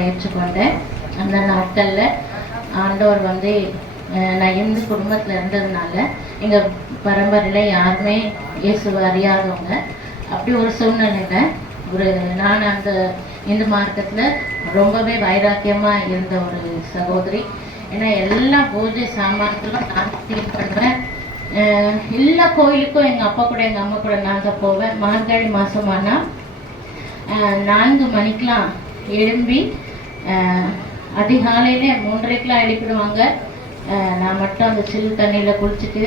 ஏற்றுக்கொண்டேன். அந்த நாட்களில் ஆண்டவர் வந்து நான் இந்து குடும்பத்தில் இருந்ததுனால எங்கள் பரம்பரையில் யாருமே இயேசுவை அறியாதவங்க. அப்படி ஒரு சூழ்நிலையில் நான் அந்த இந்து மார்க்கத்தில் ரொம்பவே வைராக்கியமாக இருந்த ஒரு சகோதரி. ஏன்னா எல்லா பூஜை சாமான்களும் நான் க்ளீன் பண்ணுவேன். எல்லா கோயிலுக்கும் எங்கள் அப்பா கூட எங்கள் அம்மா கூட நாங்கள் போவேன். மார்கழி மாதமானால் 4 மணிக்கெலாம் எழும்பி அதிகாலையிலே 3:30க்கெலாம் எழுப்பிடுவாங்க. நான் மட்டும் அந்த சில் தண்ணியில் குளிச்சுட்டு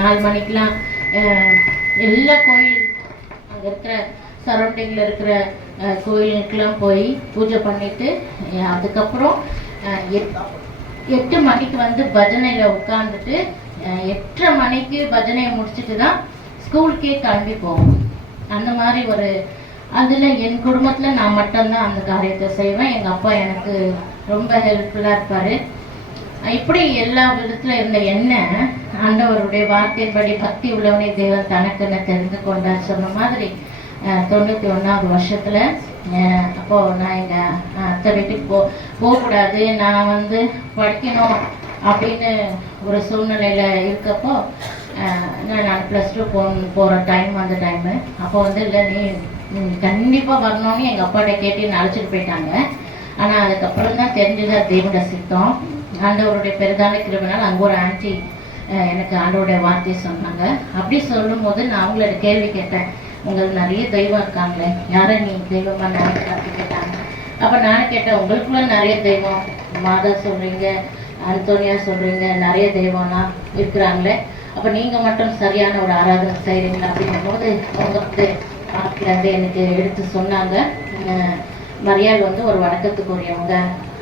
4 மணிக்கெலாம் எல்லா கோயில் அங்கே இருக்கிற சரௌண்டிங்கில் இருக்கிற கோயிலுக்கெலாம் போய் பூஜை பண்ணிவிட்டு அதுக்கப்புறம் 8 மணிக்கு வந்து பஜனையில் உட்காந்துட்டு 8:30 மணிக்கு பஜனையை முடிச்சுட்டு தான் ஸ்கூலுக்கே கிளம்பி போவோம். அந்த மாதிரி ஒரு அதில் என் குடும்பத்தில் நான் மட்டும்தான் அந்த காரியத்தை செய்வேன். எங்கள் அப்பா எனக்கு ரொம்ப ஹெல்ப்ஃபுல்லாக இருப்பார். இப்படி எல்லா விதத்தில் இருந்த என்ன ஆண்டவருடைய வார்த்தையின்படி பக்தி உள்ளவனே தேவன் தனக்குன்னு தெரிந்து கொண்டார் சொன்ன மாதிரி 91வது வருஷத்தில் அப்போது நான் எங்கள் அத்தை வீட்டுக்கு போகக்கூடாது, நான் வந்து படிக்கணும் அப்படின்னு ஒரு சூழ்நிலையில் இருக்கப்போ நான் +2 போகிற டைம் அந்த டைமு. அப்போ வந்து இல்லை நீ கண்டிப்பாக வரணும்னு எங்கள் அப்பாட்ட கேட்டு என்னை அழைச்சிட்டு போயிட்டாங்க. ஆனால் அதுக்கப்புறம் தான் தெரிஞ்சது தேவனுடைய சித்தம். ஆண்டவருடைய பெரிதான கிருபையினால் அங்கே ஒரு ஆன்ட்டி எனக்கு ஆண்டவருடைய வார்த்தையை சொன்னாங்க. அப்படி சொல்லும் போது நான் அவங்களோட கேள்வி கேட்டேன், உங்களுக்கு நிறைய தெய்வம் இருக்காங்களே, யாரை நீ தெய்வமாக நினைக்கிறான்னு கேட்டாங்க. அப்போ நானும் கேட்டேன், உங்களுக்குள்ள நிறைய தெய்வம், மாதா சொல்கிறீங்க, அந்தோனியா சொல்கிறீங்க, நிறைய தெய்வம்லாம் இருக்கிறாங்களே, அப்போ நீங்கள் மட்டும் சரியான ஒரு ஆராதனை செய்கிறீங்களா அப்படிங்கும் போது அவங்க வந்து வாக்கிலேருந்து எனக்கு எடுத்து சொன்னாங்க. மரியாள் வந்து ஒரு வணக்கத்துக்குரியவங்க.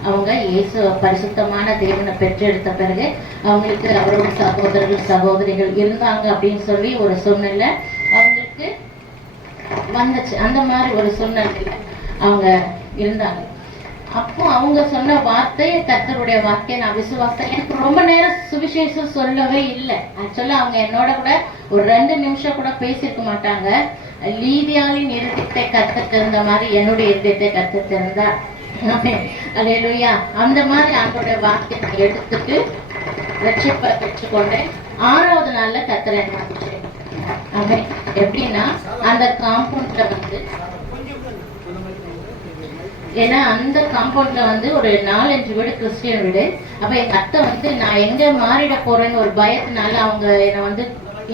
அவங்க இயேசு பரிசுத்தமான தேவனை பெற்றெடுத்த பிறகு அவங்களுக்கு அவரோட சகோதரர்கள் சகோதரிகள் இருந்தாங்க அப்படின்னு சொல்லி ஒரு சூழ்நிலை அவங்களுக்கு வந்துச்சு. அந்த மாதிரி ஒரு சூழ்நிலையில் அவங்க இருந்தாங்க. அப்போ அவங்க சொன்ன வார்த்தை கர்த்தருடைய வார்த்தையை நான் விசுவாசம். எனக்கு ரொம்ப நேரம் சுவிசேஷம் சொல்லவே இல்லை. ஆக்சுவலாக அவங்க என்னோட கூட ஒரு 2 நிமிஷம் கூட பேசியிருக்க மாட்டாங்க. லீதியாளின் இருதயத்தை கற்றுட்டு இருந்த மாதிரி என்னுடைய இருதயத்தை கற்றுட்டு இருந்தா. அல்லேலூயா. அந்த மாதிரி ஆண்டோடைய வார்த்தையை நான் எடுத்துட்டு ரட்சிப்பை பெற்றுக்கொண்டேன். 6வது நாளில் கர்த்தரை மாற்றிச்சேன். எப்படின்னா அந்த காம்பவுண்ட்ல வந்து, ஏன்னா அந்த காம்பவுண்ட்ல வந்து ஒரு 4-5 வீடு கிறிஸ்டியன் வீடு. அப்ப எங்க அத்தை வந்து நான் எங்க மாறிட போறேன்னு ஒரு பயத்தினால அவங்க என்னை வந்து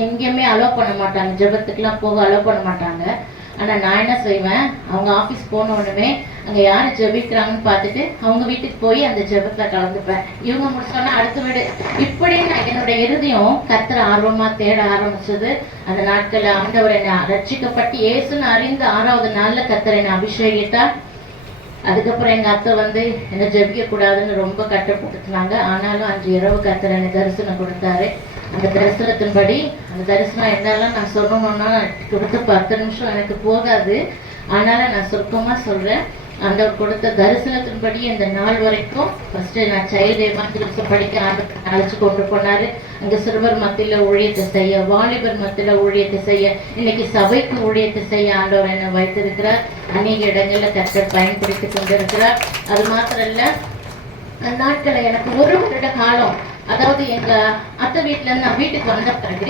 எங்கேயுமே அலோவ் பண்ண மாட்டாங்க, ஜெபத்துக்குலாம் போக அலோவ் பண்ண மாட்டாங்க. ஆனா நான் என்ன செய்வேன், அவங்க ஆஃபீஸ் போன உடனே அங்க யாரு ஜெபிக்கிறாங்கன்னு பார்த்துட்டு அவங்க வீட்டுக்கு போய் அந்த ஜெபத்துல கலந்துப்பேன். இவங்க முடிச்சோன்னா அடுத்த வீடு. இப்படி நான் என்னோட இருதயம் கர்த்தரை ஆர்வமா தேட ஆரம்பிச்சது. அந்த நாட்கள்ல ஆண்டவர் என்னை ரட்சிக்கப்பட்டு இயேசுன்னு அறிந்து 6வது நாள்ல கர்த்தரை என்னை அபிஷேகித்தா. அதுக்கப்புறம் எங்க அத்தை வந்து என்ன ஜெபிக்க கூடாதுன்னு ரொம்ப கட்டுப்படுத்தினாங்க. ஆனாலும் 5 இரவு கர்த்தர் எனக்கு தரிசனம் கொடுத்தாரு. அந்த தரிசனத்தின்படி, அந்த தரிசனம் என்னெல்லாம் நான் சொல்லணும்னா கொடுத்து 10 நிமிஷம் எனக்கு போகாது. ஆனாலும் நான் சுருக்கமா சொல்றேன். அந்த கொடுத்த தரிசனத்தின்படி இந்த நாள் வரைக்கும் ஃபர்ஸ்ட் நான் சைல்டு எவாஞ்சலிசம் படிக்க அழைச்சு கொண்டு போனாரு. அங்க சிறுவர் மத்தியில ஊழியத்தை செய்ய, வாலிபர் மத்தியில ஊழியத்தை செய்ய, இன்னைக்கு சபைக்கு ஊழியத்தை செய்ய ஆண்டவர் என்னை வைத்திருக்கிறார். அநேக இடங்கள்ல கர்த்தர் பயன்படுத்தி கொண்டிருக்கிறார். அது மாத்திரம் இல்ல, அந்த நாட்களை எனக்கு 1 வருட காலம், அதாவது எங்க அத்தை வீட்டுல இருந்து நான் வீட்டுக்கு வந்த பிறகு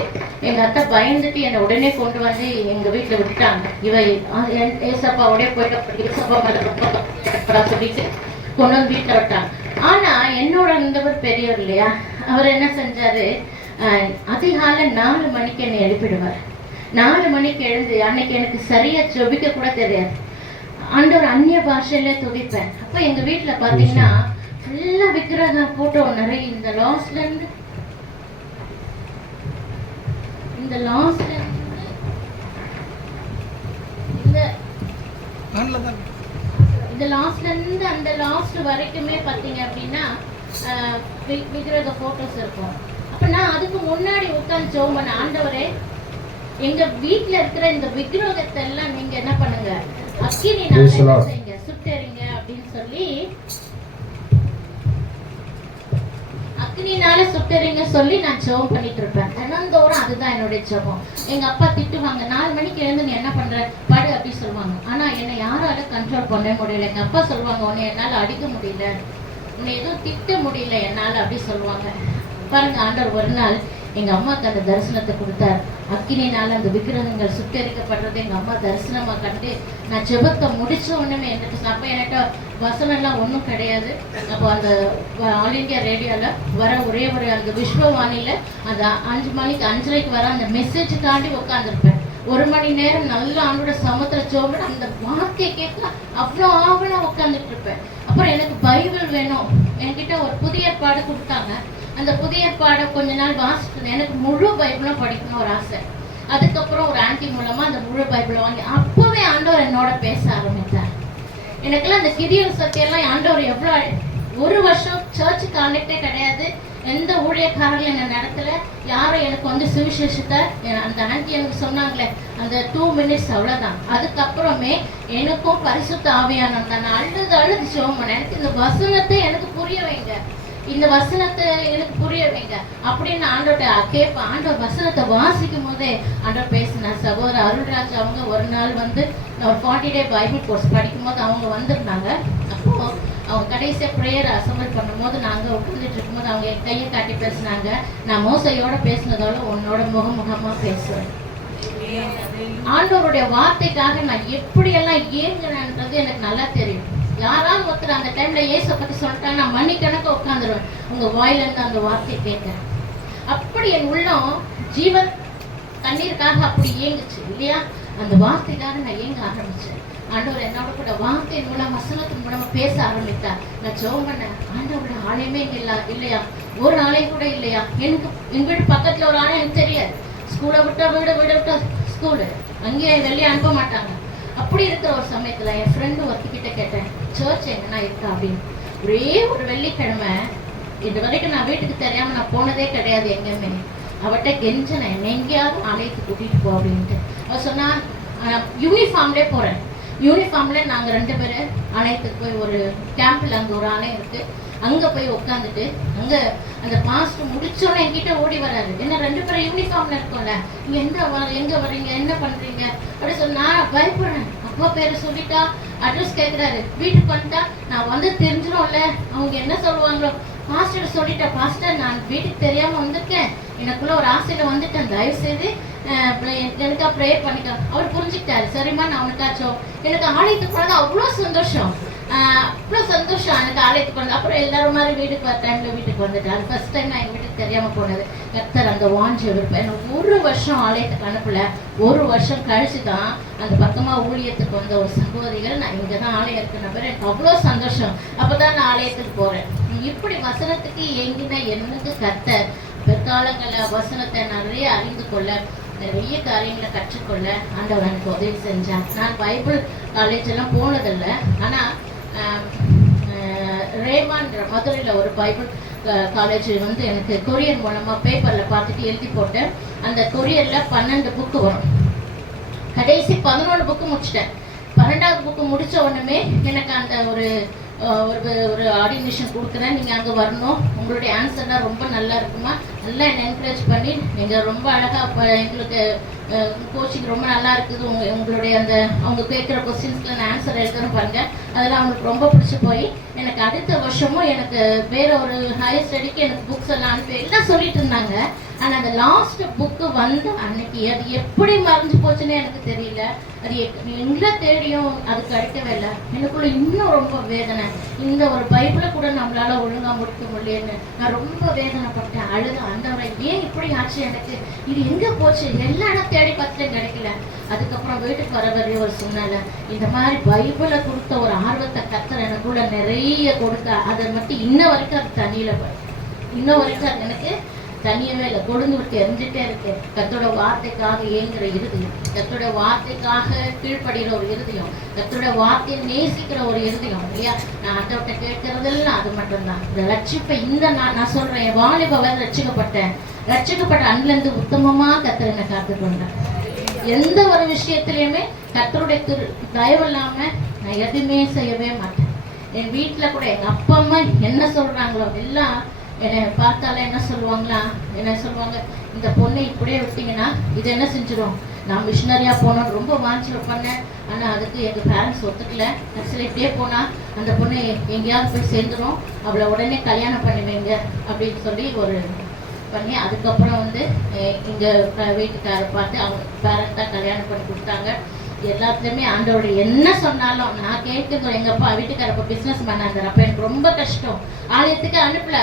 எங்க அத்தை பயந்துட்டு என்னை உடனே கொண்டு வந்து எங்க வீட்டுல விட்டுட்டாங்க. ஏசப்பாவோடய போயிட்டு ஏசப்பா மேல ரொம்ப சொல்லிட்டு கொண்டு வந்து வீட்டுல விட்டாங்க. ஆனா என்னோட இருந்தவர் பெரியவர் இல்லையா, அவர் என்ன செஞ்சாரு, அதிகாலை 4 மணிக்கு என்னை எழுப்பிடுவார். 4 மணிக்கு எழுந்து அன்னைக்கு எனக்கு சரியா ஜெபிக்க கூட தெரியாது. ஆண்டவர் அந்நிய பாஷையில துதிப்பேன். அப்ப எங்க வீட்டுல பாத்தீங்கன்னா ஃபுல்லா விக்கிரக போட்டோ நிறைய. இந்த லாஸ்ட்ல இருந்து அந்த லாஸ்ட் வரைக்குமே பாத்தீங்க அப்படின்னா விக்கிரக போட்டோஸ் இருக்கும். அப்ப நான் அதுக்கு முன்னாடி உட்கார்ந்து ஜெபம் பண்ண, ஆண்டவரே எங்க வீட்டுல இருக்கிற இந்த விக்கிரகத்தை எல்லாம் நீங்க என்ன பண்ணுங்க, அக்கினி செய்யுங்க, சுட்டெறிங்க அப்படின்னு சொல்லி அக்னினால சுட்டறிங்க சொல்லி நான் ஜெபம் பண்ணிட்டு இருப்பேன். தினந்தோறும் அதுதான் என்னுடைய ஜெபம். எங்க அப்பா திட்டுவாங்க, 4 மணிக்கு எழுந்து நீ என்ன பண்ற, படு அப்படி சொல்லுவாங்க. ஆனா என்னை யாரால கண்ட்ரோல் பண்ண முடியல. எங்க அப்பா சொல்லுவாங்க, உன்னை என்னால அடிக்க முடியல, உன்னை எதுவும் திட்ட முடியல என்னால அப்படி சொல்லுவாங்க. பாருங்க, ஆண்டவர் ஒரு நாள் எங்க அம்மாவுக்கு அந்த தரிசனத்தை கொடுத்தார். அக்கினினால அந்த விக்கிரகங்கள் சுட்டரிக்கப்படுறது எங்க அம்மா தரிசனமா கண்டு நான் ஜெபத்தை முடிச்ச உடனே எனக்கு அப்ப என்கிட்ட வசனம் எல்லாம் ஒன்றும் கிடையாது. அப்போ அந்த ஆல் இண்டியா ரேடியோல வர ஒரே ஒரு அந்த விஸ்வவாணியில அந்த 5 மணிக்கு 5:30 வர அந்த மெசேஜ் தாண்டி உட்காந்துருப்பேன். 1 மணி நேரம் நல்ல ஆண்டோட சமுத்திர சோழ அந்த வார்த்தை கேட்க அவ்வளோ ஆவலா உட்காந்துட்டு இருப்பேன். அப்புறம் எனக்கு பைபிள் வேணும், என்கிட்ட ஒரு புதிய ஏற்பாடு கொடுத்தாங்க. அந்த புதிய ஏற்பாடை கொஞ்ச நாள் வாசிட்டு எனக்கு முழு பைபிளும் படிக்கணும் ஒரு ஆசை. அதுக்கப்புறம் ஒரு ஆன்டி மூலமா அந்த முழு பைபிளை வாங்கி அப்பவே ஆண்டவர் என்னோட பேச ஆரம்பித்தார். எனக்கெல்லாம் அந்த கிரியல் சத்தியெல்லாம் ஆண்டவர் எவ்வளோ 1 வருஷம் சர்ச்சு கான்டெக்டே கிடையாது. எந்த ஊழியக்காரர்கள் என்ன நடத்தல, யாரும் எனக்கு வந்து சுவிசேஷத்தை அந்த ஆன்டி எனக்கு சொன்னாங்களே அந்த 2 மினிட்ஸ் அவ்வளோதான். அதுக்கப்புறமே எனக்கும் பரிசுத்த ஆவியானவர் தான். நான் அழுது ஜெபம் பண்ணேன், எனக்கு இந்த வசனத்தை எனக்கு புரிய வைங்க, இந்த வசனத்தை எனக்கு புரிய வைங்க அப்படின்னு ஆண்டோட கேட்பேன். ஆண்டோட வசனத்தை வாசிக்கும் போதே ஆண்டோர் பேசினார். சகோதரர் அருள்ராஜ் அவங்க ஒரு நாள் வந்து ஒரு 40 டே பைபிள் கோர்ஸ் படிக்கும் போது அவங்க வந்திருந்தாங்க. அப்போ அவங்க கடைசியா ப்ரேயர் அசம்பிள் பண்ணும்போது நாங்க உட்காந்துட்டு இருக்கும்போது அவங்க என் கையை காட்டி பேசினாங்க, நான் மோசையோட பேசினதோட உன்னோட முகமுகமா பேசுவேன். ஆண்டவருடைய வார்த்தைக்காக நான் எப்படியெல்லாம் ஏங்குறேன்றது எனக்கு நல்லா தெரியும். யாராவது ஒருத்தர் அந்த டைம்ல இயேசு பத்தி சொல்லிட்டாங்க, நான் மணிக்கணக்க உட்காந்துருவேன் உங்க வாயில இருந்து அந்த வார்த்தையை கேட்க. அப்படி என் உள்ளம் ஜீவன் தண்ணீருக்காக அப்படி ஏங்குச்சு இல்லையா, அந்த வார்த்தைக்காக நான் ஏங்க ஆரம்பிச்சேன். ஆண்டவர் என்னோட கூட வார்த்தையின் மூலம் வசனத்தின் மூலமா பேச ஆரம்பித்தார். நான் ஜெபம் பண்ணேன், ஆண்டவரோட ஆலயமே இல்லையா, ஒரு ஆலயம் கூட இல்லையா, எனக்கு எங்க வீட்டு பக்கத்துல ஒரு ஆலயம் எனக்கு தெரியாது. ஸ்கூலை விட்டா வீடு, வீடு விட்டா ஸ்கூலு, அங்கேயே வெளியே அனுப்ப மாட்டாங்க. அப்படி இருக்கிற ஒரு சமயத்துல என் ஃப்ரெண்டு ஒருத்திக்கிட்ட கேட்டேன், சர்ச் எங்கன்னா இருக்கா அப்படின்னு. ஒரே ஒரு வெள்ளிக்கிழமை இது வரைக்கும் நான் வீட்டுக்கு தெரியாம நான் போனதே கிடையாது எங்கேயுமே. அவட்ட கெஞ்சனேன், என்னை எங்கேயாவது ஆலயத்துக்கு கூட்டிட்டு போ அப்படின்ட்டு. அவ சொன்னா யூனிஃபார்ம்லேயே போறேன். யூனிஃபார்ம்ல நாங்க 2 பேரும் ஆலயத்துக்கு போய் ஒரு கேம்ப்ல அங்க ஒரு ஆலயம் இருக்கு, அங்க போய் உட்காந்துட்டு அங்க அந்த பாஸ்ட் முடிச்சோன்னே என்கிட்ட ஓடி வராரு. என்ன 2 பேரும் யூனிஃபார்ம்ல இருக்கோம்ல, நீங்க எங்க வர்றீங்க, என்ன பண்றீங்க அப்படி சொல்லி நான் பயப்படுறேன். அப்பா பேரை சொல்லிட்டா அட்ரஸ் கேட்கிறாரு, வீட்டுக்கு வந்துட்டா நான் வந்து தெரிஞ்சிடும்ல, அவங்க என்ன சொல்லுவாங்களோ. பாஸ்டர் சொல்லிட்டா, பாஸ்டர் நான் வீட்டுக்கு தெரியாம வந்திருக்கேன், எனக்குள்ள ஒரு ஆசையில வந்துட்டேன், தயவு செய்து எனக்கா ப்ரேயர் பண்ணிக்க. அவர் புரிஞ்சுக்கிட்டாரு, சரிம்மா நான் உனக்காச்சும். எனக்கு ஆலயத்துக்கு போனது அவ்வளோ சந்தோஷம், அவ்வளோ சந்தோஷம் எனக்கு ஆலயத்துக்கு போனது. அப்புறம் எல்லாரும் மாதிரி வீட்டுக்கு வர டைம்ல வீட்டுக்கு வந்துட்டேன். அது ஃபர்ஸ்ட் டைம் நான் எங்கள் வீட்டுக்கு தெரியாம போனது. கர்த்தர் அந்த வாஞ்சி விருப்பம் எனக்கு 1 வருஷம் ஆலயத்துக்கு அனுப்பல. 1 வருஷம் கழிச்சு தான் அந்த பக்கமா ஊழியத்துக்கு வந்த ஒரு சகோதரிகள், நான் இங்கே தான் ஆலயம் இருக்கிற பேர், எனக்கு அவ்வளோ சந்தோஷம். அப்போதான் நான் ஆலயத்துக்கு போறேன். இப்படி வசனத்துக்கு எங்கின எனக்கு கர்த்தர் பிற்காலங்களில் வசனத்தை நிறைய அறிந்து கொள்ள, நிறைய காரியங்களை கற்றுக்கொள்ள ஆண்டவர் எனக்கு உதவி செஞ்சான். நான் பைபிள் காலேஜ் எல்லாம் போனதில்லை, ஆனா ரேமான்ற மதுரையில் ஒரு பைபிள் காலேஜ் வந்து எனக்கு கொரியர் மூலமா பேப்பர்ல பார்த்துட்டு எழுதி போட்டேன். அந்த கொரியர்ல 12 புக்கு வரும். கடைசி 11 புக்கு முடிச்சிட்டேன். 12வது புக்கு முடிச்ச உடனே எனக்கு அந்த ஒரு ஆர்டினேஷன் கொடுக்குறேன், நீங்கள் அங்கே வரணும், உங்களுடைய ஆன்சர்லாம் ரொம்ப நல்லா இருக்குமா, நல்லா என்னை என்கரேஜ் பண்ணி நீங்கள் ரொம்ப அழகாக எங்களுக்கு கோச்சிங் ரொம்ப நல்லா இருக்குது, உங்களுடைய அந்த அவங்க கேட்குற கொஸ்டின்ஸ்க்கு நான் ஆன்சர் எழுதுறேன் பாருங்க, அதெல்லாம் அவங்களுக்கு ரொம்ப பிடிச்சி போய் எனக்கு அடுத்த வருஷமும் எனக்கு வேற ஒரு ஹையர் ஸ்டடிக்கு எனக்கு புக்ஸ் எல்லாம் அனுப்பி எல்லாம் சொல்லிட்டு இருந்தாங்க. ஆனால் அந்த லாஸ்ட் புக்கு வந்து அன்னைக்கு அது எப்படி மறைஞ்சு போச்சுன்னு எனக்கு தெரியல. அது எங்கே தேடியும் அது கிடைக்கவே இல்லை. எனக்குள்ள இன்னும் ரொம்ப வேதனை. இந்த ஒரு பைபிளை கூட நம்மளால ஒழுங்கா முடிக்க முடியலன்னு நான் ரொம்ப வேதனைப்பட்டேன், அழுது. ஆண்டவரை ஏன் இப்படி ஆச்சு, எனக்கு இது எங்க போச்சு, எல்லா இடம் தேடி பார்த்துட்டு கிடைக்கல. அதுக்கப்புறம் வீட்டுக்கு வர வரைய ஒரு சூழ்நிலை, இந்த மாதிரி பைபிளை கொடுத்த ஒரு ஆர்வத்தை கர்த்தர் எனக்குள்ள நிறைய கொடுக்க, அதை மட்டும் இன்ன வரைக்கும் அது தண்ணியில இன்ன வரைக்கும் அது எனக்கு தனியவே இல்லை, கொடுந்து விட்டு எரிஞ்சிட்டே இருக்கு. கர்த்தரோட வார்த்தைக்காக ஏங்குற இருதயம், கர்த்தரோட வார்த்தைக்காக கீழ்ப்படுகிற ஒரு இருதயம், கர்த்தரோட வார்த்தையை நேசிக்கிற ஒரு இருதயம் இல்லையா. நான் ஆண்டவர்கிட்ட கேட்கறதெல்லாம் அது மட்டும்தான். இந்த ரட்சிப்பை இந்த நான் சொல்றேன், வாலிப வயது ரட்சிக்கப்பட்ட அன்னிலிருந்து உத்தமமா கர்த்தர் என்னை காத்துக்கொண்டேன். எந்த ஒரு விஷயத்திலையுமே கர்த்தருடைய தயவு இல்லாம நான் எதுவுமே செய்யவே மாட்டேன். என் வீட்டுல கூட எங்க அப்பா அம்மா என்ன சொல்றாங்களோ எல்லாம் என்னை பார்த்தாலும் என்ன சொல்லுவாங்க, இந்த பொண்ணை இப்படியே விட்டீங்கன்னா இது என்ன செஞ்சிடும், நான் மிஷினரியாக போனோன்னு ரொம்ப வாஞ்சி பண்ணேன். ஆனால் அதுக்கு எங்கள் பேரண்ட்ஸ் ஒத்துக்கல. ஆக்சுவலி இப்படியே போனால் அந்த பொண்ணு எங்கேயாவது போய் சேர்ந்துடும், அவளை உடனே கல்யாணம் பண்ணுவீங்க அப்படின்னு சொல்லி பண்ணி அதுக்கப்புறம் இங்கே வீட்டுக்காரை பார்த்து அவங்க பேரண்ட்டாக கல்யாணம் பண்ணி கொடுத்தாங்க. எல்லாத்துலேயுமே ஆண்டோட என்ன சொன்னாலும் நான் கேட்குறோம். எங்கள் அப்பா வீட்டுக்காரப்ப பிஸ்னஸ் பண்ணாங்க. அப்போ எனக்கு ரொம்ப கஷ்டம். ஆலயத்துக்கு அனுப்பல,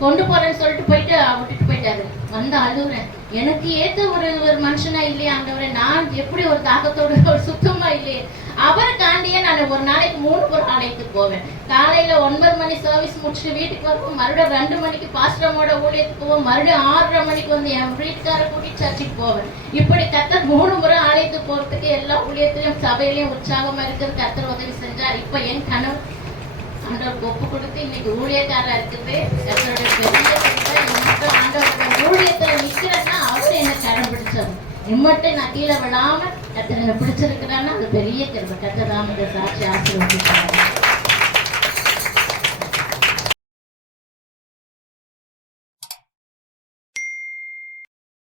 கொண்டு போறேன்னு சொல்லிட்டு விட்டுட்டு போயிட்டாரு. வந்து அழுகுறேன், எனக்கு ஏத்த ஒரு மனுஷனா இல்லையா ஆண்டவரே, நான் எப்படி ஒரு தாக்கத்தோட ஒரு சுத்தமா இல்லையே. அவரை தாண்டியே நான் ஒரு நாளைக்கு 3 முறை ஆலயத்துக்கு போவேன். காலையில 9 மணி சர்வீஸ் முடிச்சுட்டு வீட்டுக்கு வருவோம், மறுபடியும் 2 மணிக்கு பாஸ்டரோட ஊழியத்துக்கு போவோம், மறுபடியும் 6:30 மணிக்கு என் வீட்டுக்கார கூட்டிட்டு சர்ச்சுக்கு போவேன். இப்படி கர்த்தர் 3 முறை ஆலயத்துக்கு போறதுக்கு எல்லா ஊழியத்திலையும் சபையிலையும் உற்சாகமா இருக்கிறது கர்த்தர் உதவி செஞ்சார். இப்ப என் கனவு ஆண்டவருக்கு ஒப்பு கொடுத்து இன்னைக்கு ஊழியக்காரா இருக்குது. கர்த்தருடைய பெரிய ஆண்டவருடைய ஊழியத்துல நிக்கிறேன்னா அவரு என்ன கரம் பிடிச்சாரு. இம்மட்டும் நான் கீழே விழாம கர்த்தர் என்ன பிடிச்சிருக்கிறான்னா அது பெரிய கருத்து. கர்த்தர் தான் சாட்சி ஆசீர்வதிக்கிறார்.